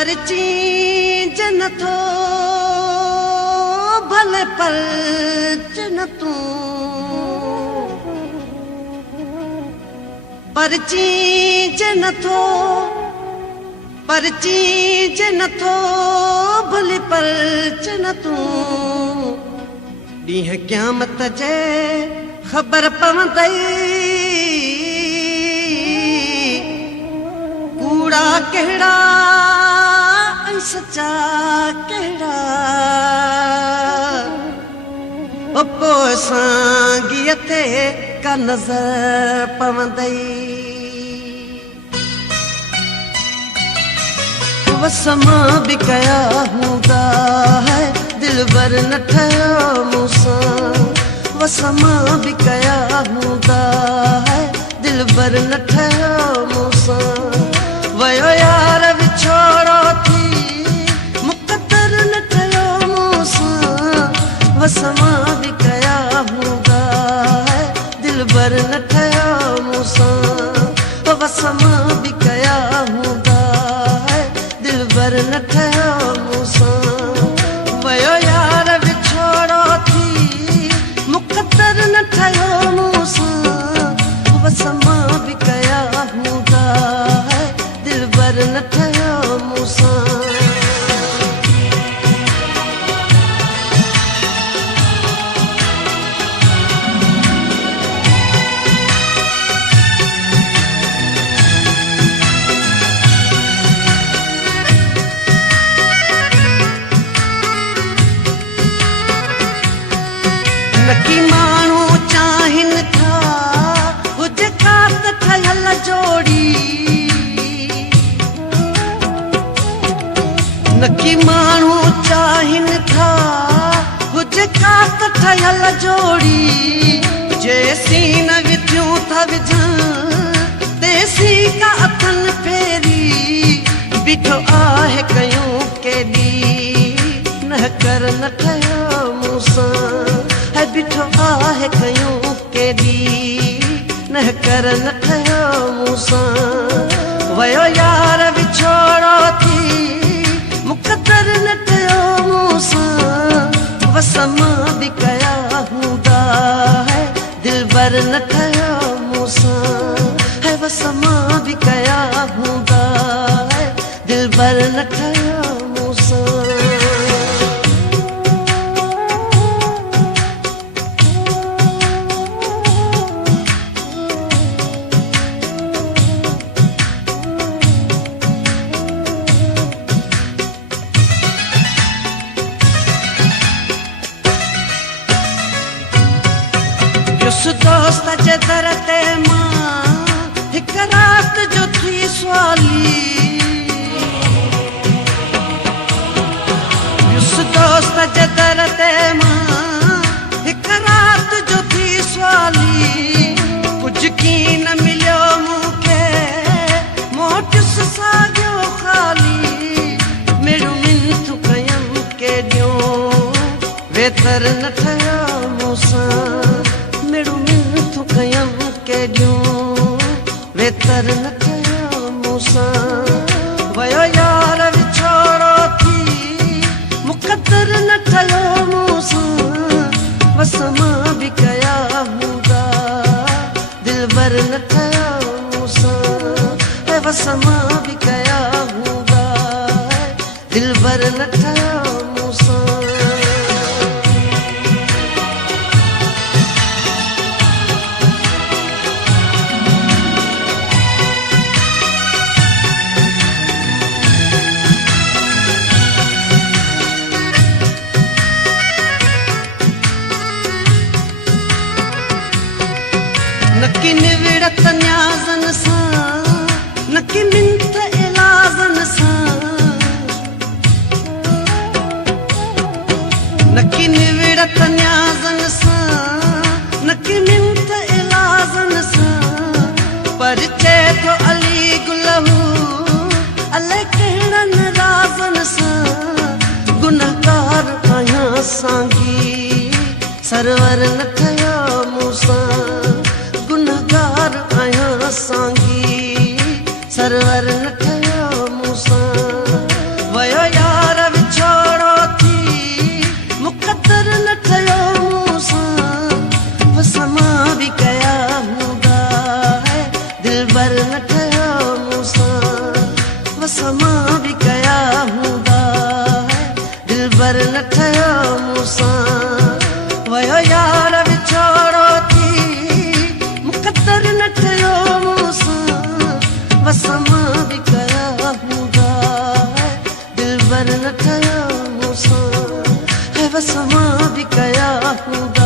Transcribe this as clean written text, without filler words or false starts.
पर चीज नथो भले पलच न तूं पर चीज नथो भले पलच न तूं ॾींहं क़यामत जे ख़बर पवंदई कूड़ा कहिड़ा ऐं सचा कहिड़ा पोइ साॻीअ ते का नज़र पवंदई वसमा भी कया हूंदा है दिलबर न ठहियो मूंसां वसमा भी कया हूंदा है दिलबर न ठहियो मूंसां वयो यार विछोड़ो थी मुक़दर न ठहियो मूंसां वसमा भी कया हूंदा है दिलबर न ठहियो मूंसां वसमा भी कया हूंदा है दिलबर न ठहियो मूंसां वयो यार विछोड़ो थी मुक़दर न ठहियो मूंसां वसमा भी कया हूंदा है दिलबर न ठहियो मूंसां नकी माण्हू चाहिनि था हुजे का त ठहियल जोड़ी नकी माण्हू चाहिनि था हुजे का त ठहियल जोड़ी जेसी न विधियूं था विझनि तेसी का अथनि फेरी बीठो आहे कयूं केॾी न कर न ठहियो मूंसां है बीठो आहे कयूं केॾी न कर न ठहियो मूंसां वयो यार विछोड़ो थी मुक़दर न ठहियो मूंसां वसमा भी कया हूंदा है दिलबर न ठहियो मूंसां है वसमा भी कया हूंदा है दिलबर न ठहियो मूंसां उस दोस्त जे दर ते मां हिक रात जो थी सवाली उस दोस्त जे दर ते मां हिक रात जो थी सवाली कुछ की न मिलियो मूंखे मोटिस साॻियो ख़ाली मेरू मिंथू कयमि केॾियूं वेतर न ठहियो मूंसां मेरू मिंथू कयमि केॾियूं वेतर न ठहियो मूंसां वयो यार विछोड़ो थी मुक़दर न ठहियो मूंसां वसमा भी कया हूंदा दिलबर न ठहियो मूंसां वसमा भी कया हूंदा दिलबर न ठहियो मूंसां नकी निविड़त न्याज़न सां नकी मिंथ इलाज़न सां नकी निविड़त न्याज़न सां नकी मिंथ इलाज़न सां पर चए थो अली गुलहू अलाए कहिड़नि राज़न सां गुनहगार आहियां सांगी सरवर न ठहियो मूंसां गुनहगार आहियां सांगी सरवर न ठहियो मूंसां दिलबर न ठहियो मूंसां वयो यार विछोड़ो थी मुक़दर न ठहियो मूंसां वस मां बि कया हूंदा दिलबर न ठहियो मूंसां वस मां बि कया हूंदा